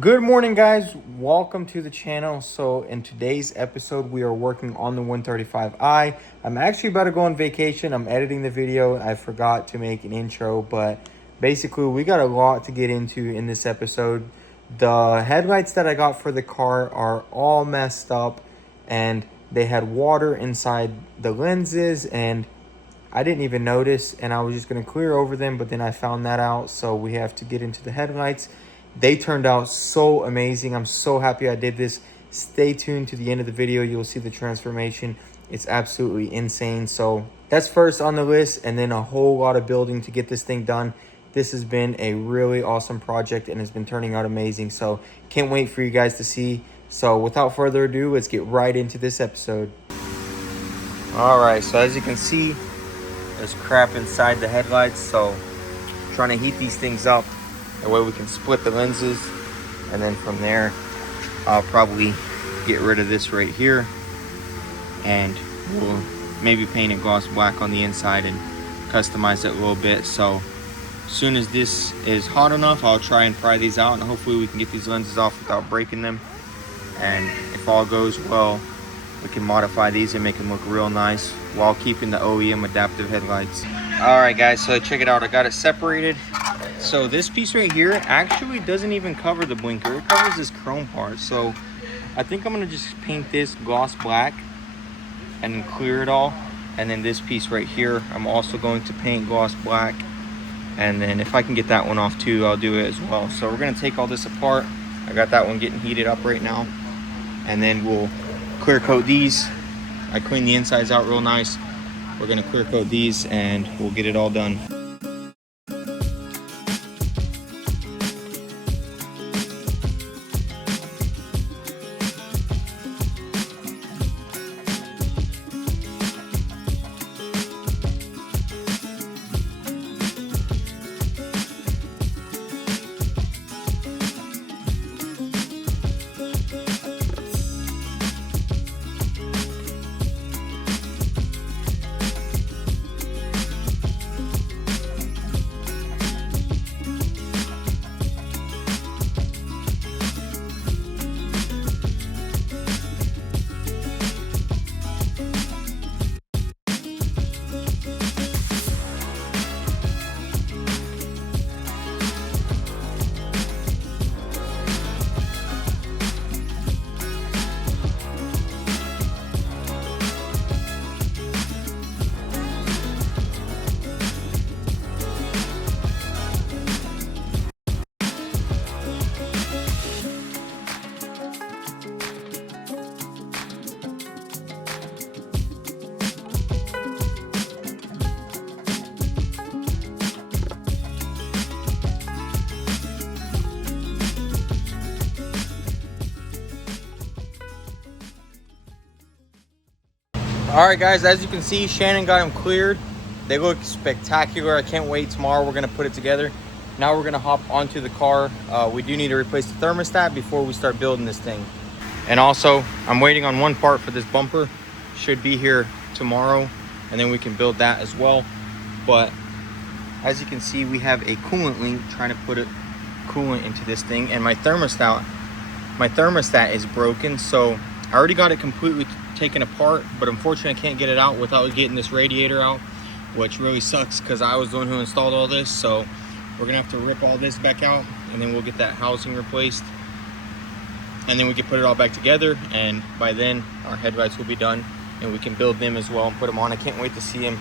Good morning, guys. Welcome to the channel. So in today's episode, we are working on the 135i. I'm actually about to go on vacation. I'm editing the video. I forgot to make an intro, but basically we got a lot to get into in this episode. The headlights that I got for the car are all messed up, and they had water inside the lenses, and I didn't even notice, and I was just going to clear over them, but then I found that out. So we have to get into the headlights. They turned out so amazing. I'm so happy I did this. Stay tuned to the end of the video. You'll see the transformation. It's absolutely insane. So that's first on the list, and then a whole lot of building to get this thing done. This has been a really awesome project and has been turning out amazing. So can't wait for you guys to see. So without further ado, let's get right into this episode. All right, so as you can see, there's crap inside the headlights, so I'm trying to heat these things up. That way we can split the lenses, and then from there, I'll probably get rid of this right here, and we'll maybe paint it gloss black on the inside and customize it a little bit. So as soon as this is hot enough, I'll try and pry these out, and hopefully we can get these lenses off without breaking them. And if all goes well, we can modify these and make them look real nice while keeping the OEM adaptive headlights. All right, guys, so check it out. I got it separated. So this piece right here actually doesn't even cover the blinker. It covers this chrome part. So I think I'm gonna just paint this gloss black and clear it all. And then this piece right here, I'm also going to paint gloss black. And then if I can get that one off too, I'll do it as well. So we're gonna take all this apart. I got that one getting heated up right now. And then we'll clear coat these. I cleaned the insides out real nice. We're gonna clear coat these and we'll get it all done. All right, guys, as you can see, Shannon got them cleared. They look spectacular. I can't wait. Tomorrow we're gonna put it together. Now we're gonna hop onto the car. We do need to replace the thermostat before we start building this thing. And also, I'm waiting on one part for this bumper. Should be here tomorrow, and then we can build that as well. But as you can see, we have a coolant link trying to put a coolant into this thing, and my thermostat is broken. So I already got it completely taken apart, but unfortunately I can't get it out without getting this radiator out, which really sucks because I was the one who installed all this. So we're gonna have to rip all this back out, and then we'll get that housing replaced, and then we can put it all back together, and by then our headlights will be done and we can build them as well and put them on. I can't wait to see them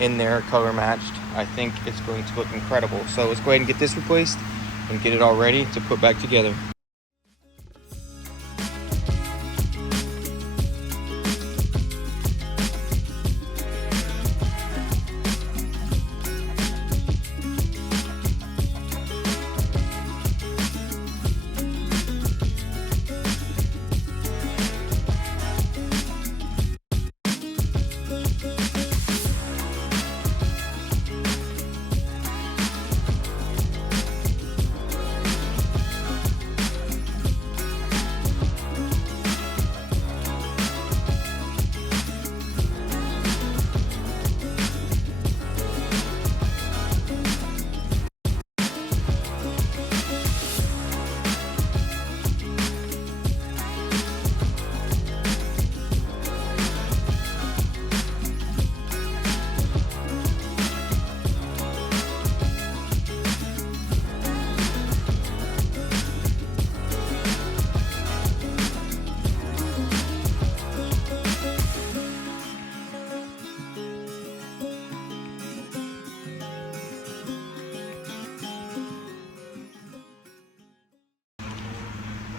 in there color matched. I think it's going to look incredible. So let's go ahead and get this replaced and get it all ready to put back together.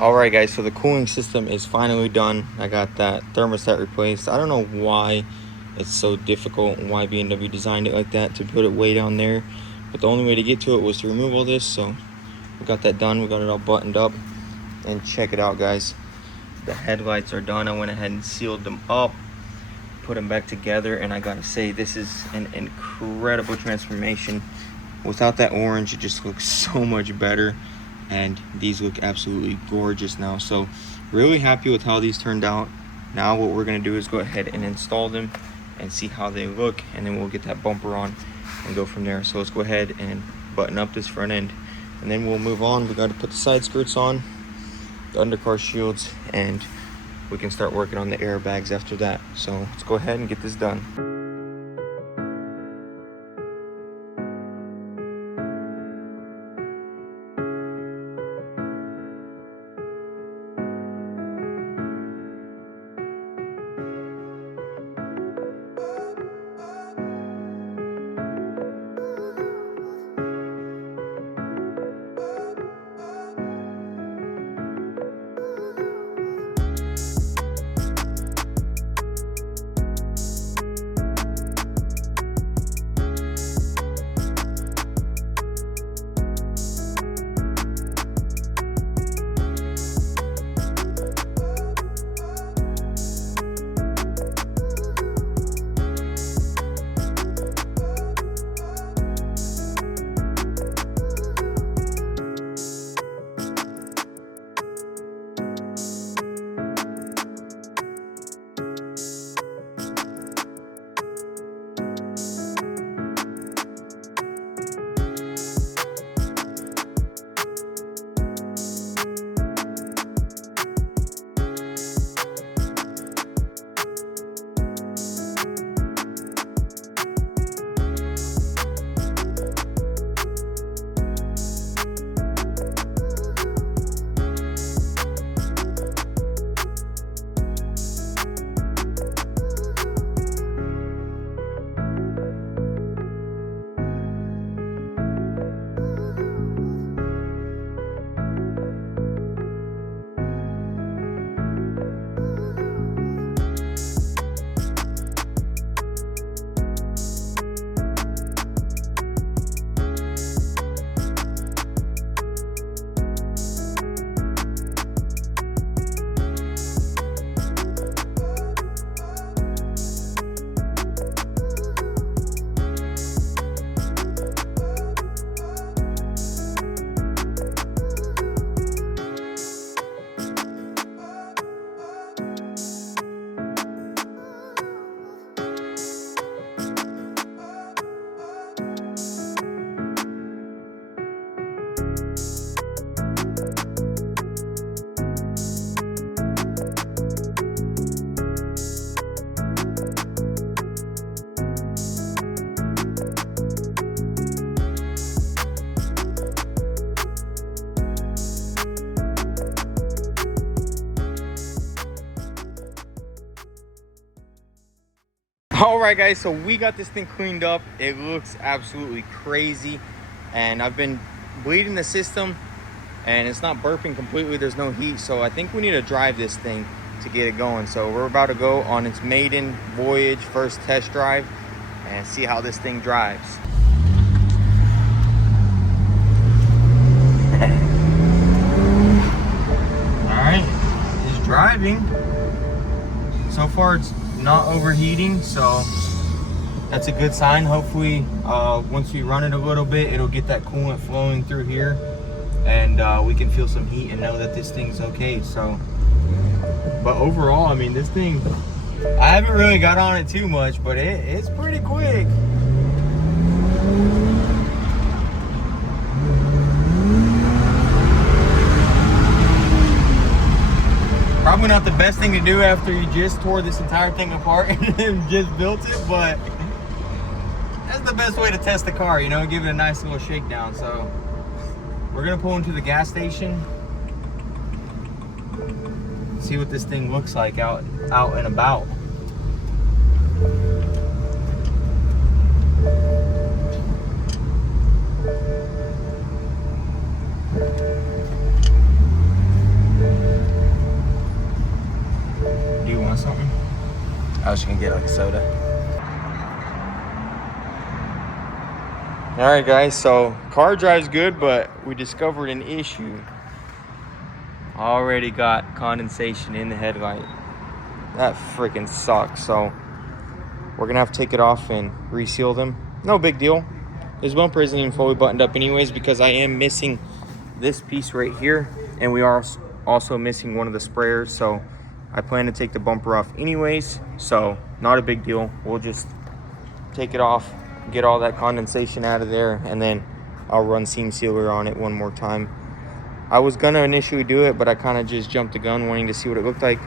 All right, guys, so the cooling system is finally done. I got that thermostat replaced. I don't know why it's so difficult and why BMW designed it like that to put it way down there, but the only way to get to it was to remove all this. So we got that done. We got it all buttoned up, and check it out, guys. The headlights are done. I went ahead and sealed them up, put them back together, and I gotta say, this is an incredible transformation. Without that orange, it just looks so much better, and these look absolutely gorgeous now. So really happy with how these turned out. Now what we're gonna do is go ahead and install them and see how they look, and then we'll get that bumper on and go from there. So let's go ahead and button up this front end, and then we'll move on. We got to put the side skirts on, the undercar shields, and we can start working on the airbags after that. So let's go ahead and get this done. All right, guys, so we got this thing cleaned up. It looks absolutely crazy, and I've been bleeding the system, and it's not burping completely. There's no heat, so I think we need to drive this thing to get it going. So we're about to go on its maiden voyage, first test drive, and see how this thing drives. All right, it's driving. So far it's not overheating, so that's a good sign. Hopefully once we run it a little bit, it'll get that coolant flowing through here, and we can feel some heat and know that this thing's okay. So, but overall, I mean, this thing, I haven't really got on it too much, but it's pretty quick. Probably not the best thing to do after you just tore this entire thing apart and just built it, but that's the best way to test the car, you know, give it a nice little shakedown. So we're gonna pull into the gas station, see what this thing looks like out and about. I was gonna get like a soda. All right, guys. So car drives good, but we discovered an issue. Already got condensation in the headlight. That freaking sucks. So we're gonna have to take it off and reseal them. No big deal. This bumper isn't even fully buttoned up anyways, because I am missing this piece right here, and we are also missing one of the sprayers. So I plan to take the bumper off anyways, so not a big deal. We'll just take it off, get all that condensation out of there, and then I'll run seam sealer on it one more time. I was gonna initially do it, but I kind of just jumped the gun wanting to see what it looked like.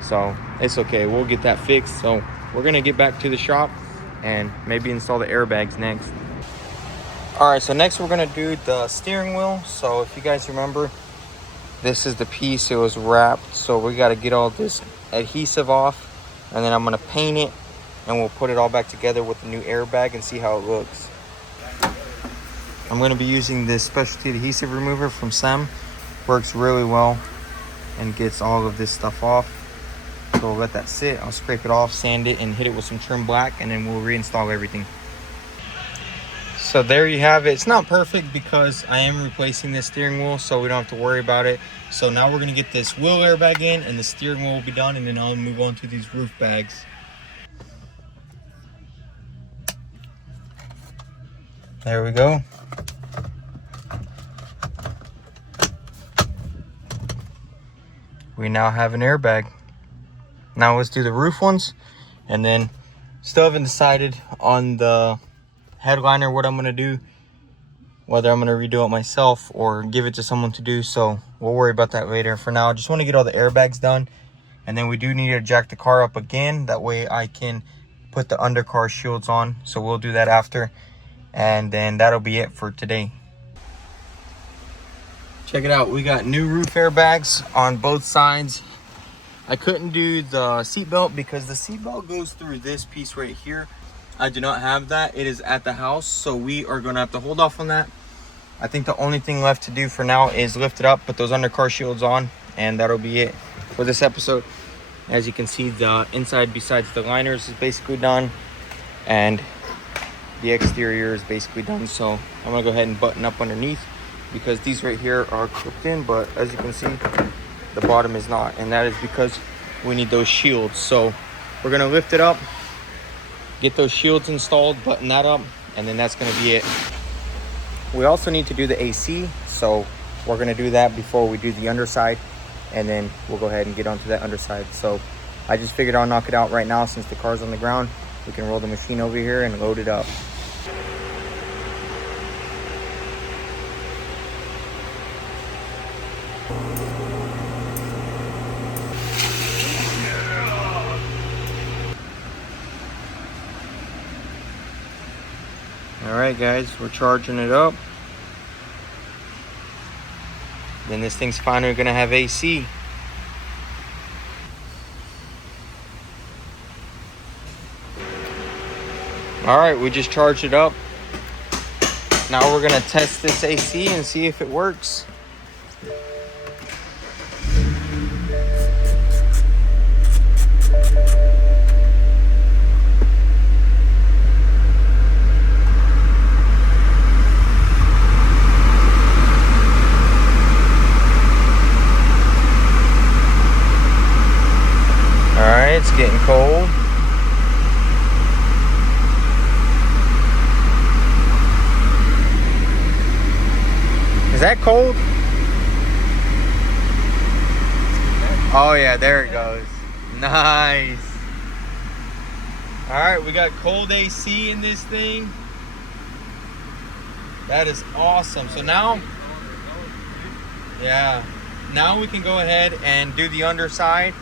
So it's okay, we'll get that fixed. So we're gonna get back to the shop and maybe install the airbags next. All right, so next we're gonna do the steering wheel. So if you guys remember, this is the piece, it was wrapped. So we gotta get all this adhesive off, and then I'm gonna paint it, and we'll put it all back together with the new airbag and see how it looks. I'm gonna be using this specialty adhesive remover from Sam. Works really well and gets all of this stuff off. So we'll let that sit. I'll scrape it off, sand it, and hit it with some trim black, and then we'll reinstall everything. So there you have it. It's not perfect because I am replacing this steering wheel, so we don't have to worry about it. So now we're gonna get this wheel airbag in, and the steering wheel will be done, and then I'll move on to these roof bags. There we go. We now have an airbag. Now let's do the roof ones, and then still haven't decided on the headliner what I'm gonna do, whether I'm gonna redo it myself or give it to someone to do. So we'll worry about that later. For now, I just want to get all the airbags done, and then we do need to jack the car up again. That way I can put the undercar shields on. So we'll do that after, and then that'll be it for today. Check it out, we got new roof airbags on both sides. I couldn't do the seatbelt because the seatbelt goes through this piece right here. I do not have that. It is at the house, so we are gonna have to hold off on that. I think the only thing left to do for now is lift it up, put those undercar shields on, and that'll be it for this episode. As you can see, the inside besides the liners is basically done, and the exterior is basically done. So I'm gonna go ahead and button up underneath, because these right here are clipped in, but as you can see, the bottom is not, and that is because we need those shields. So we're gonna lift it up, get those shields installed, button that up, and then that's gonna be it. We also need to do the AC, so we're gonna do that before we do the underside, and then we'll go ahead and get onto that underside. So I just figured I'll knock it out right now since the car's on the ground. We can roll the machine over here and load it up. All right, guys, we're charging it up. Then this thing's finally gonna have AC. All right, we just charged it up. Now we're gonna test this AC and see if it works. It's getting cold. Is that cold? Oh yeah, there it goes. Nice. All right, we got cold AC in this thing. That is awesome. So now, yeah, now we can go ahead and do the underside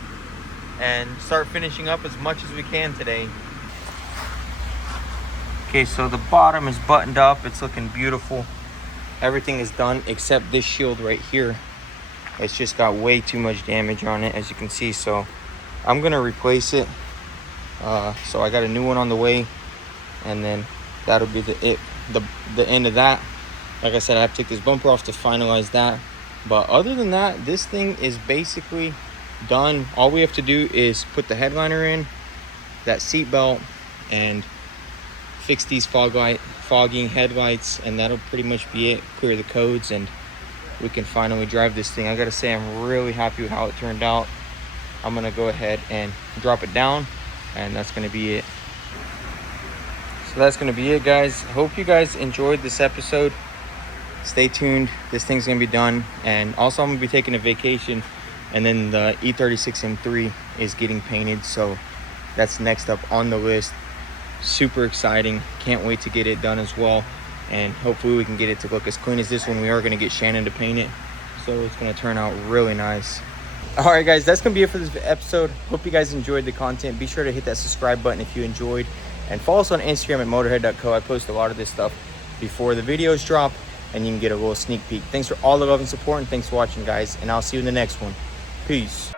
and start finishing up as much as we can today. Okay, so the bottom is buttoned up. It's looking beautiful. Everything is done except this shield right here. It's just got way too much damage on it, as you can see. So I'm gonna replace it. So I got a new one on the way, and then that'll be the end of that. Like I said, I have to take this bumper off to finalize that. But other than that, this thing is basically done. All we have to do is put the headliner in, that seat belt and fix these fogging headlights, and that'll pretty much be it. Clear the codes and we can finally drive this thing. I gotta say, I'm really happy with how it turned out. I'm gonna go ahead and drop it down, and that's gonna be it. So that's gonna be it, guys. Hope you guys enjoyed this episode. Stay tuned, this thing's gonna be done. And also, I'm gonna be taking a vacation, and then the E36 M3 is getting painted, so that's next up on the list. Super exciting, can't wait to get it done as well, and hopefully we can get it to look as clean as this one. We are going to get Shannon to paint it, so it's going to turn out really nice. All right, guys, that's going to be it for this episode. Hope you guys enjoyed the content. Be sure to hit that subscribe button if you enjoyed, and follow us on Instagram at motorhead.co. I post a lot of this stuff before the videos drop, and you can get a little sneak peek. Thanks for all the love and support, and thanks for watching, guys, and I'll see you in the next one. Peace.